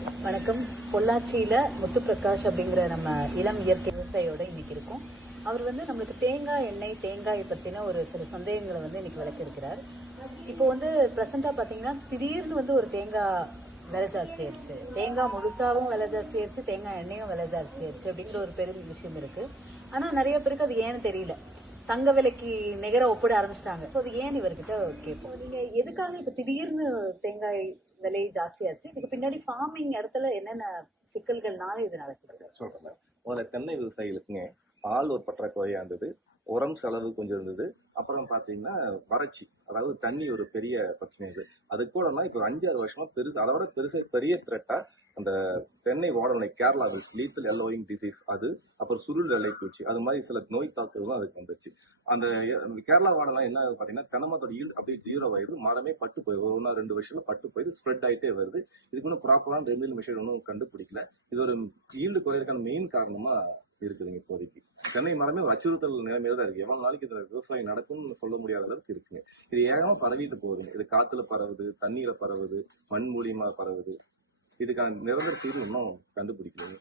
வணக்கம். பொள்ளாச்சியில முத்துப்பிரகாஷ் அப்படிங்கிற நம்ம இளம் இயற்கை விவசாயியோட இன்னைக்கு இருக்கோம். அவர் நம்மளுக்கு தேங்காய் எண்ணெய், தேங்காயை பத்தின ஒரு சில சந்தேகங்களை இன்னைக்கு விளக்கியிருக்கிறார். இப்போ பிரசண்டா பாத்தீங்கன்னா திடீர்னு ஒரு தேங்காய் விலை ஜாஸ்தி ஆயிடுச்சு, தேங்காய் முழுசாவும் விலை ஜாஸ்தி ஆயிடுச்சு, தேங்காய் எண்ணெயும் விலை ஜாஸ்தி ஆயிடுச்சு அப்படிங்கிற ஒரு பெரும் விஷயம் இருக்கு. ஆனா நிறைய பேருக்கு அது ஏன்னு தெரியல. தங்க விலைக்கு நிகர ஒப்பிட ஆரம்பிச்சிட்டாங்க. ஸோ அது ஏன் இவர்கிட்ட கேட்போம், நீங்க எதுக்காக இப்ப திடீர்னு தேங்காய் விலை ஜாஸ்தியாச்சு, இதுக்கு பின்னாடி ஃபார்மிங் இடத்துல என்னென்ன சிக்கல்கள்னால இது நடக்குது சொல்றேன். முதல்ல தென்னை விவசாயிகளுக்குங்க ஆள் ஒரு பற்றாக்குறையா இருந்தது, உரம் செலவு கொஞ்சம் இருந்தது, அப்புறம் பாத்தீங்கன்னா வறட்சி, அதாவது தண்ணி ஒரு பெரிய பிரச்சனை இருந்தது. அது கூட இப்போ 5-6 வருஷமா பெருசு, அதை விட பெரிய த்ரெட்டா அந்த தென்னை வாடலை கேரளாவில் லீத்தல் எல்லோயிங் டிசீஸ், அது அப்புறம் சுருள் வெள்ளை பூச்சி, அது மாதிரி சில நோய் தாக்குதலும் அதுக்கு வந்துச்சு. அந்த கேரளா வாடலாம் என்ன பாத்தீங்கன்னா தென்னமத்தோட ஈல்டு அப்படியே 0 ஆயிடுது, மரமே பட்டு போயிடுது, 1-2 வருஷத்துல பட்டு போயிடுது, ஸ்ப்ரெட் ஆயிட்டே வருது. இதுக்கு ஒன்றும் ப்ராப்பரான ரெமிடியல் மெஷர் ஒன்றும் கண்டுபிடிக்கல. இது ஒரு ஈல்டு குறையறதுக்கான மெயின் காரணமா இருக்குதுங்க. இப்போதைக்கு தென்னை மரமே ஒரு அச்சுறுத்தல் நிலைமையில தான் இருக்கு. எவ்வளவு நாளைக்கு இந்த விவசாயம் நடக்கும்னு சொல்ல முடியாத அளவுக்கு இருக்குங்க. இது ஏகமா பரவிட்டு போகுதுங்க. இது காத்துல பரவுது, தண்ணீரை பரவுது, மண் மூலியமா பரவுது. இதுக்கான நிரந்தர தீர்வு இன்னும் கண்டுபிடிக்கல.